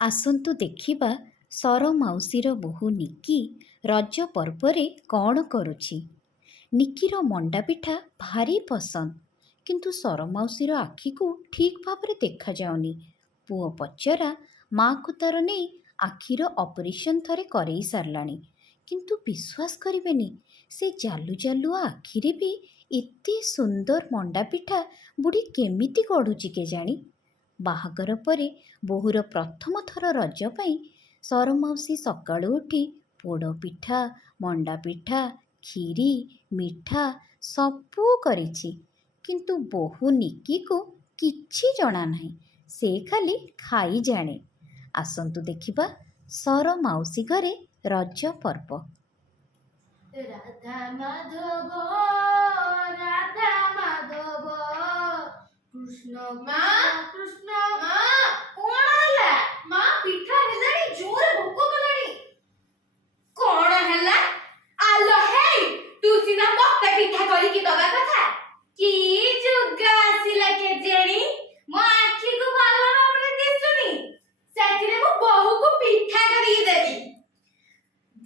ଆସନ୍ତୁ ଦେଖିବା ସର ମାଉସୀର ବୋହୂ ନିକି ରଜ ପର୍ବରେ କ'ଣ କରୁଛି। ନିକିର ମଣ୍ଡାପିଠା ଭାରି ପସନ୍ଦ, କିନ୍ତୁ ସର ମାଉସୀର ଆଖିକୁ ଠିକ୍ ଭାବରେ ଦେଖାଯାଉନି। ପୁଅ ପଚରା ମା'କୁ ତାର ନେଇ ଆଖିର ଅପରେସନ୍ ଥରେ କରେଇ ସାରିଲାଣି, କିନ୍ତୁ ବିଶ୍ୱାସ କରିବେନି, ସେ ଜାଲୁ ଜାଲୁଆ ଆଖିରେ ବି ଏତେ ସୁନ୍ଦର ମଣ୍ଡାପିଠା ବୁଢ଼ୀ କେମିତି ଗଢ଼ୁଛି କେଜାଣି। ବାହାଘର ପରେ ବୋହୂର ପ୍ରଥମ ଥର ରଜ ପାଇଁ ସର ମାଉସୀ ସକାଳୁ ଉଠି ପୋଡ଼ପିଠା, ମଣ୍ଡାପିଠା, କ୍ଷୀରି, ମିଠା ସବୁ କରିଛି। କିନ୍ତୁ ବୋହୂ ନିକିକୁ କିଛି ଜଣା ନାହିଁ, ସେ ଖାଲି ଖାଇ ଜାଣେ। ଆସନ୍ତୁ ଦେଖିବା ସର ମାଉସୀ ଘରେ ରଜ ପର୍ବ। ରାଧା ମାଧବ ରାଧା ମାଧବ କୃଷ୍ଣ ମା କୃଷ୍ଣ ମା। କଣ ହେଲା ମା? ପିଠା ହେଲାଣି, ଜୋରେ ଭୋକ କଲାଣି। କଣ ହେଲା? ଆଲୋ ହେଇ, ତୁ ସିନା ମତେ ପିଠା କରିକି ଦବା କଥା। କି ଯୁଗ ଆସିଲା କେଜାଣି, ମୋ ଆଖିକୁ ଭଲ ଭାବରେ ଦିଶୁନି, ସେଥିରେ ମୁଁ ବୋହୂକୁ ପିଠା କରିକି ଦେବି।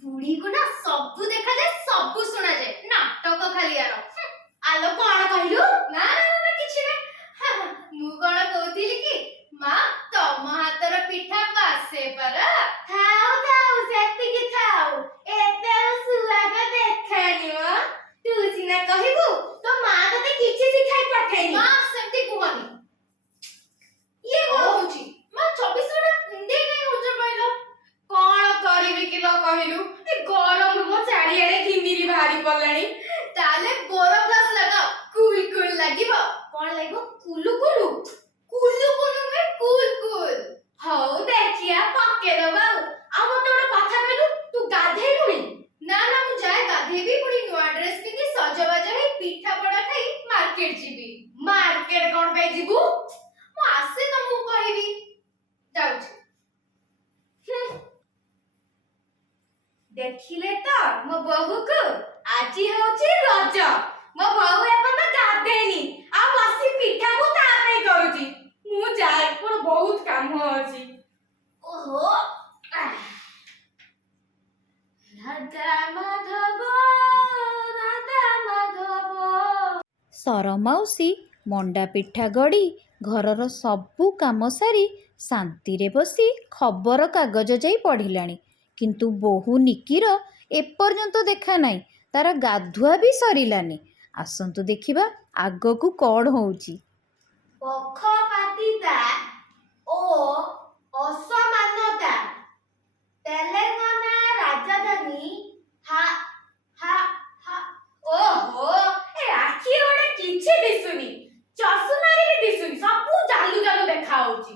ବୁଢୀକୁ ନା ସବୁ ଦେଖାଯାଏ, ସବୁ ଶୁଣାଯାଏ, ନାଟକ ଖାଲି ଆର। ଆଲୋ କଣ କହିଲୁ? ନା ନା ନା କିଛି ନାହିଁ। ମୁଁ କଣ କହୁଥିଲି କି ମା, ତମ ହାତର ପିଠା ବାସେ ପରା। ଥାଉ ଥାଉ, ସେତିକି ଥାଉ, ଏତେ ଆଉ ସୁଆଗ ଦେଖାନି ମ। ତୁ ସିନା କହିବୁ ତୋ ମା ତତେ କିଛି ଶିଖାଇ ପଠେଇନି। ମା ସେମିତି କୁହନି। ଇଏ କଣ ହଉଛି ମା? 24 ଘଣ୍ଟା କୁଣ୍ଡେଇ କାଇଁ ହଉଛ କହିଲ? କଣ କରିବି କିଲୋ କହିଲୁ? ଏ ଗରମରୁ ମୋ ଚାରିଆଡେ ଘିମିରି ବାହାରି ପଡିଲାଣି। ତାହେଲେ ବୋରୋପ୍ଲସ୍ ଲଗାଅ, କୁଲ କୁଲ ଲାଗିବ। କଣ ଲାଗିବ? କୁଲୁ କୁଲୁ? କୁଲୁ କୁଲୁ ନୁହେଁ, କୁଲ କୁଲ। ହଉ ଦେଖିଆ ପକେଇଦବା ଆଉ ମତେ ଗୋଟେ କଥା କହିଲୁ, ତୁ ଗାଧେଇଲୁଣି? ନା ନା, ମୁଁ ଯାଏ ଗାଧେଇବି, ପୁଣି ନୂଆ ଡ୍ରେସ ପିନ୍ଧି ସଜବାଜ ହେଇ ପିଠା ପଣା ଖାଇ ମାର୍କେଟ ଯିବି। ମାର୍କେଟ କଣ ପାଇଁ ଯିବୁ? ମୁଁ ଆସେ ତମକୁ କହିବି। ଯାଉଛି। ଦେଖିଲେ ତ ମୋ ବୋହୂକୁ, ଆଜି ହଉଛି ରଜ, ମୋ ବୋହୂ ଏପର୍ଯ୍ୟନ୍ତ ଗାଧେଇନି, ଆଉ ବସି ପିଠା ମୁଁ ତା ପାଇଁ କରୁଛି। ମୁଁ ଯାଏ, ମୋର ବହୁତ କାମ ଅଛି। ଓହୋ। ରାଧା ମାଧବ ରାଧା ମାଧବ। ସର ମାଉସୀ ମଣ୍ଡାପିଠା ଗଢ଼ି ଘରର ସବୁ କାମ ସାରି ଶାନ୍ତିରେ ବସି ଖବର କାଗଜ ଯାଇ ପଢ଼ିଲାଣି, କିନ୍ତୁ ବୋହୂ ନିକିର ଏପର୍ଯ୍ୟନ୍ତ ଦେଖା ନାହିଁ, ତାର ଗାଧୁଆ ବି ସରିଲାନି। ଆସନ୍ତୁ ଦେଖିବା ଆଗକୁ କ'ଣ ହଉଛି। ପକ୍ଷପାତିତା ଓ ଅସମାନତା। ତେଲେଙ୍ଗାନା ରାଜଧାନୀ ଓହୋ, ଏ ଆଖି ଗୋଟେ କିଛି ଦିଶୁନି, ଚଷମାରେ ବି ଦିଶୁନି, ସବୁ ଜାଲୁ ଜାଲୁ ଦେଖା ହଉଛି।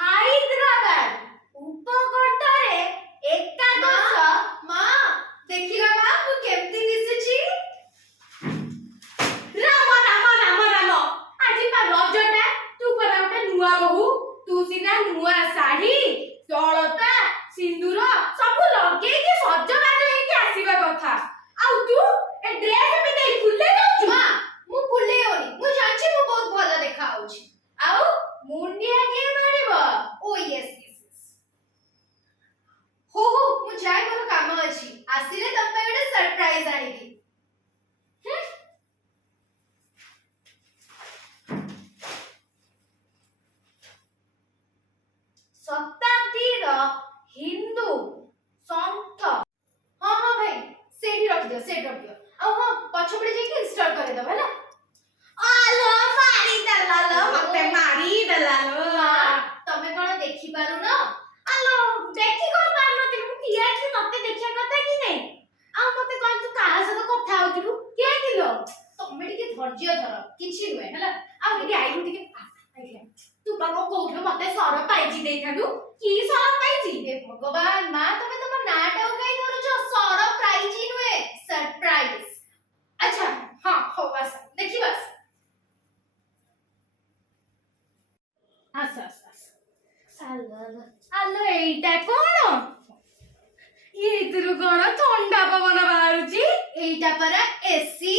ହାଇଦ୍ରାବାଦ ଉପକଣ୍ଠରେ ଏକାଦଶ। ମା ଦେଖିଲା ମା, ମୁଁ କେମିତି ଦିଶୁଛି? ରାମ ରାମ ରାମ ରାମ, ଆଜି ପା ରଜଟା, ତୁ ପରା ଗୋଟେ ନୂଆ ବୋହୂ, ତୁ ସିନା ନୂଆ ଶାଢୀ, ଅଳତା, ସିନ୍ଦୁର ସବୁ ଲଗେଇକି ସଜବାଜ ହେଇକି ଆସିବା କଥା, ଆଉ ତୁ ଏ ଡ୍ରେସ ପିନ୍ଧି ଫୁଲେଇ ଯାଉଛୁ। ମା ମୁଁ ଫୁଲେଇ ହଉନି, ମୁଁ ଜାଣିଛି ମୁଁ ବହୁତ ଭଲ ଦେଖା ହଉଛି। ଆଉ ମୁଣ୍ଡିଆ କିଏ ମାରିବ? ଓ ୟେସ୍ ୟେସ୍ ୟେସ୍। ହଉ ହଉ, ମୁଁ ଯାଏ, ମୋର କାମ ଅଛି, ଆସିଲେ ତମ ପାଇଁ ଗୋଟେ ସରପ୍ରାଇଜ ଆଣିବି। ଶତାବ୍ଦୀର ହିନ୍ଦୁ ସନ୍ଥ। ହଁ ହଁ ଭାଇ, ସେଇଠି ରଖିଦିଅ, ସେଇଠି ରଖିଦିଅ। ଆଉ ହଁ, ପଛପଟେ ଯାଇକି ଇନଷ୍ଟଲ କରିଦବ ହେଲା। ଆଲୋ ମାରିଦେଲା ଲୋ, ମତେ ମାରିଦେଲା ଲୋ। ତମେ କଣ ଦେଖି ପାରୁନ? ଆଲୋ ଦେଖି କଣ ପାରୁନଥିଲି, ମୁଁ ଠିଆ ହେଇଛି, ମତେ ଦେଖିବା କଥା କି ନାଇଁ? ଆଉ ମତେ କଣ, ତୁ କାହା ସହିତ କଥା ହଉଥିଲୁ? କିଏ ଥିଲ? ତମେ ଟିକେ ଧୈର୍ଯ୍ୟ ଧର, କିଛି ନୁହେଁ ହେଲା। ଆଉ ଏଠି ଆଇଲୁ ଟିକେ। ତୁ ବା କଣ କହୁଥିଲୁ ମତେ ସର ପାଇଛି ଦେଇଥାନ୍ତୁ? କି ସର ପାଇଛି? ହେ ଭଗବାନ ମା, ତମେ ତମ ନାଁଟାକୁ କାଇଁ ଧରୁଛ? ସର ପ୍ରାଇଜି ନୁହେଁ, ସରପ୍ରାଇଜ। ଆଚ୍ଛା ହଁ ହଉ, ଆସ ଦେଖିବା। ଆସ ଆସ ଆସ। ଆଲୋ ଏଇଟା କଣ? ଏଇଥିରୁ କଣ ଥଣ୍ଡା ପବନ ବାହାରୁଛି? ଏଇଟା ପରା ଏସି,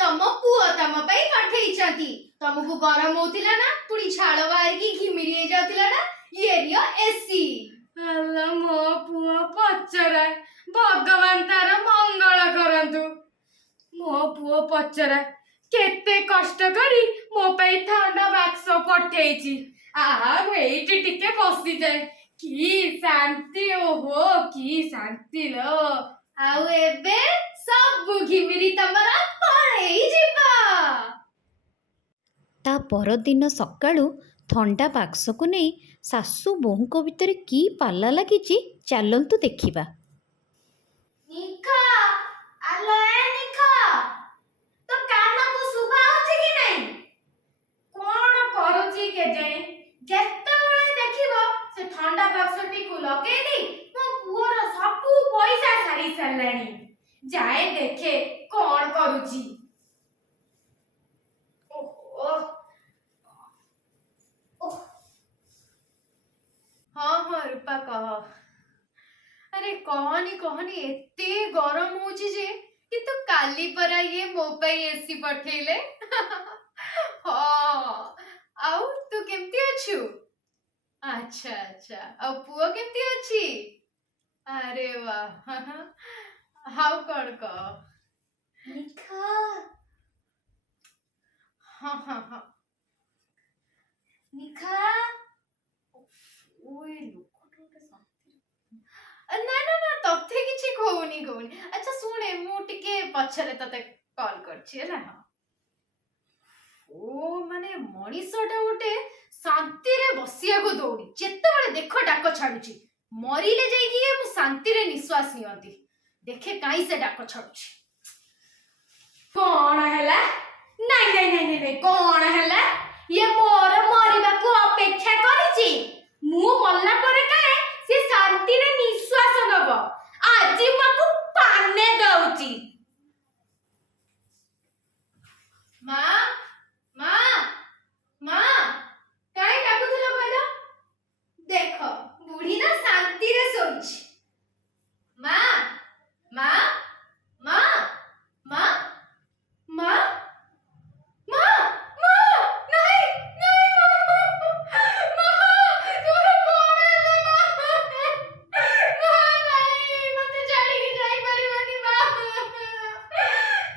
ତମ ପୁଅ ତମ ପାଇଁ ପଠେଇଛନ୍ତି। ତମକୁ ଗରମ ହଉଥିଲା ନା, ପୁଣି ଝାଳ ବାହାରିକି ଘିମିରି ହେଇଯାଉଥିଲା ନା, ଏସି। ହେଲୋ ମୋ ପୁଅ ପଚରାଏ, ଭଗବାନ ତାର ମଙ୍ଗଳ କରନ୍ତୁ। ମୋ ପୁଅ ପଚରାଏ, କେତେ କଷ୍ଟ କରି ମୋ ପାଇଁ ଥଣ୍ଡା ବାକ୍ସ ପଠେଇଛି। ଆଉ ଏଇଠି ଟିକେ ବସିଯାଏ, କି ଶାନ୍ତି, ଓହୋ କି ଶାନ୍ତି ଲୋ। ଆଉ ଏବେ ସବୁ ଘିମିରି ତମର ପଳେଇ ଯିବ। ତା ପରଦିନ ସକାଳୁ ଥଣ୍ଡା ବାକ୍ସକୁ ନେଇ ଶାଶୁ ବୋହୂଙ୍କ ଭିତରେ କି ପାଲା ଲାଗିଛି ଚାଲନ୍ତୁ ଦେଖିବା। ନିଖା, ଆଲୋ ଏ ନିଖା, ତୋ କାନକୁ ଶୁଭା ହଉଛି କି ନାହିଁ? କଣ କରୁଛି କେଜାଣି, ଯେତେବେଳେ ଦେଖିବ ସେ ଥଣ୍ଡା ବାକ୍ସଟିକୁ ଲଗେଇ ଦେଇ ମୋ ପୁଅର ସବୁ ପଇସା ସାରି ସାରିଲାଣି। ଯାଏ ଦେଖେ କଣ କରୁଛି। ଓହୋ, ଓହ। ହଁ ହଁ ରୂପା କହ। ଆରେ କହନି ଏତେ ଗରମ ହଉଛି ଯେ, କିନ୍ତୁ କାଲି ପରା ଇଏ ମୋ ପାଇଁ ଏସି ପଠେଇଲେ। ହଁ, ଆଉ ତୁ କେମିତି ଅଛୁ? ଆଚ୍ଛା ଆଚ୍ଛା, ଆଉ ପୁଅ କେମିତି ଅଛି? ଆରେ ବାଃ, ଆଉ କଣ କହ? ନିଖା, ହଁ ନିଖା, ଓଏ ଲୋକଟା ଗୋଟେ ଶାନ୍ତି। ନା ତତେ କିଛି କହୁନି। ଆଚ୍ଛା ଶୁଣେ, ମୁଁ ଟିକେ ପଛରେ ତତେ କଲ୍ କରୁଛି ହେଲା। ଓ ମାନେ ମଣିଷଟା ଗୋଟେ ଶାନ୍ତିରେ ବସିବାକୁ ଦଉନି, ଯେତେବେଳେ ଦେଖ ଡାକ ଛାଡୁଛି। ମରିଲେ ଯାଇକି ମୁଁ ଶାନ୍ତିରେ ନିଶ୍ୱାସ ନିଅନ୍ତି, ଦେଖେ କାହିଁ ସେ ଡାକ ଛାଡୁଛି। କଣ ହେଲା? ନାଇଁ କଣ ହେଲା? ଇଏ ମୋର ମରିବାକୁ ଅପେକ୍ଷା କରିଛି। ମୁଁ ମଲା ପରେ କାଳେ ସେ ଶାନ୍ତିରେ ନିଶ୍ୱାସ ନବ। ଆଜି ମତେ ପାନେ ଦଉଛି। ମା ମା ମା, କାହିଁ ଡାକୁଥିଲ କହିଲ? ଦେଖ ବୁଢୀ ନା ଶାନ୍ତିରେ ଶୋଇଛି। ମା ମା ମା ମା ମା ମା ମା, ନାଇଁ ମା, ତୋର କଣ ହେଲା ମା? ନାଇଁ, ମତେ ଛାଡିକି ଯାଇପାରିବନି ମା।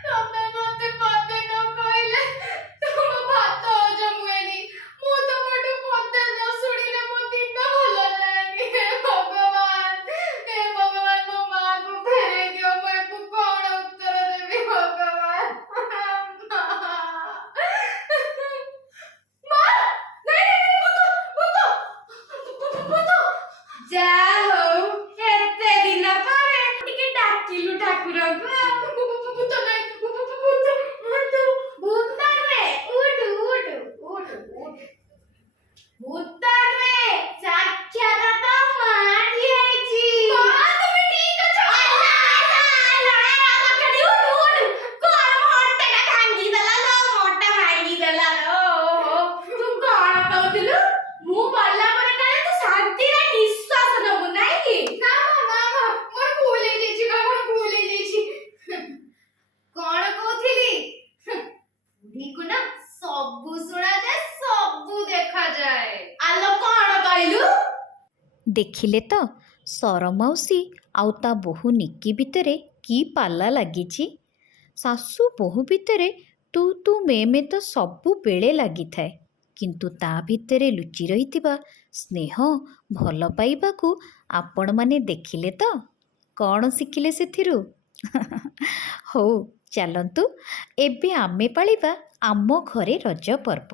ତମେ ମତେ ପଦେ ନ କହିଲେ ତମ ଭାତ ହଜମ ହୁଏନି। ମୁଁ ତମଠୁ ପଦେ ନ ଶୁଣିଲେ ମୋ ଦିନ ଭଲ ଯାଏନି। ହେ ଭଗବାନ, ମୋ ମାକୁ ଫେରେଇ ଦିଅ। ମୁଁ ୟାକୁ କଣ ଉତ୍ତର ଦେବି ଭଗବାନ? ମା, ଭୂତ। ଯାହା ହଉ ଏତେ ଦିନ ପରେ ଟିକେ ଡାକିଲୁ ଠାକୁରଙ୍କୁ। ଭୂତ ନାହିଁ, ଭୂତ ନୁହେଁ, ଉଠୁ। ଭୂତ ନୁହେଁ, ସାକ୍ଷାତ ତୋ ମା ଠିଆ ହେଇଛି। ମା ତମେ ଠିକ ଅଛ? ଉଠୁ। କଣ ମୋ ଅଣ୍ଟାଟା ଭାଙ୍ଗିଦେଲା ଲୋ, ମୋଟା ଭାଙ୍ଗିଦେଲା ଲୋ। ତୁ କଣ କହୁଥିଲୁ? ମୁଁ ମଲା ପରେ କାଳେ ତୁ ଶାନ୍ତିରେ ନିଶ୍ୱାସ ନବୁ ନାଇଁ କି? ନା ମୋର ଭୁଲ ହେଇଯାଇଛି। କଣ କହୁଥିଲି? ବୁଢୀକୁ ନା ସବୁ ଶୁଣାଯାଏ, ସବୁ ଦେଖାଯାଏ। ଆଲୋ କଣ କହିଲୁ? ଦେଖିଲେ ତ ସର ମାଉସୀ ଆଉ ତା ବୋହୂ ନିକି ଭିତରେ କି ପାଲା ଲାଗିଛି। ଶାଶୁ ବୋହୂ ଭିତରେ ତୁ ମେ ତ ସବୁବେଳେ ଲାଗିଥାଏ, କିନ୍ତୁ ତା ଭିତରେ ଲୁଚି ରହିଥିବା ସ୍ନେହ, ଭଲ ପାଇବାକୁ ଆପଣମାନେ ଦେଖିଲେ ତ? କ'ଣ ଶିଖିଲେ ସେଥିରୁ? ହଉ ଚାଲନ୍ତୁ ଏବେ ଆମେ ପାଳିବା ଆମ ଘରେ ରଜ ପର୍ବ।